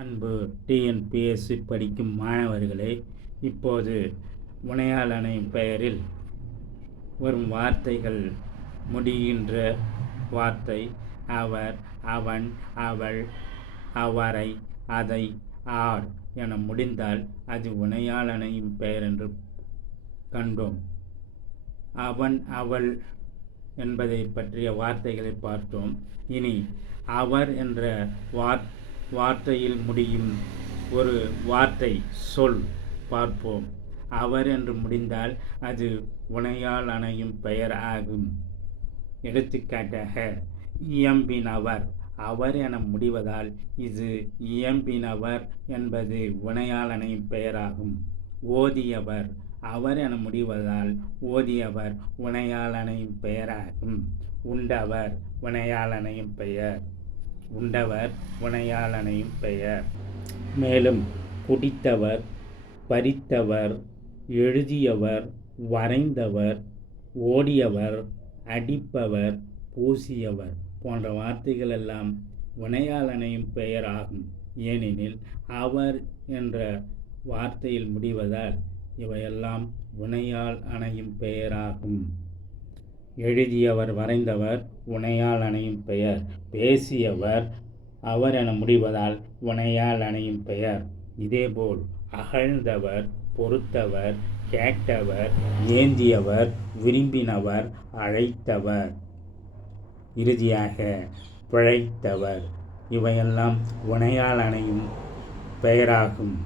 அன்பு டிஎன்பிஎஸ்சி படிக்கும் மாணவர்களே இப்போது முனையால் பெயரில் வரும் வார்த்தைகள் முடிகின்ற வார்த்தை. அவர் அவன் அவள் அவரை அதை ஆர் என முடிந்தால் அது வினையால் பெயர் என்று கண்டோம். அவன் அவள் என்பதை பற்றிய வார்த்தைகளை பார்த்தோம். இனி அவர் என்ற வார்த்தை வார்த்தையில் முடியும் ஒரு வார்த்தை சொல் பார்ப்போம். அவர் என்று முடிந்தால் அது உனையால் அணையும் பெயர் ஆகும். எடுத்துக்காட்டாக இயம்பினவர் அவர் என முடிவதால் இது இயம்பினவர் என்பது வினையால் அணையும் பெயராகும். ஓதியவர் அவர் என முடிவதால் ஓதியவர் வினையால் அணையும் பெயராகும். உண்டவர் வினையால் அணையும் பெயர். உண்டவர் உணையாளனையும் பெயர். மேலும் குடித்தவர் பறித்தவர் எழுதியவர் வரைந்தவர் ஓடியவர் அடிப்பவர் பூசியவர் போன்ற வார்த்தைகள் எல்லாம் வினையால் பெயர் ஆகும் ஏனெனில் அவர் என்ற வார்த்தையில் முடிவதால் இவையெல்லாம் வினையால் அணையும் பெயராகும். எழுதியவர் வரைந்தவர் உனையால் அணையும் பெயர். பேசியவர் அவர் என முடிவதால் உனையால் அணையும் பெயர். இதேபோல் அகழ்ந்தவர் பொறுத்தவர் கேட்டவர் ஏந்தியவர் விரும்பினவர் அழைத்தவர். இறுதியாக பிழைத்தவர். இவையெல்லாம் உனையால் அணையும் பெயராகும்.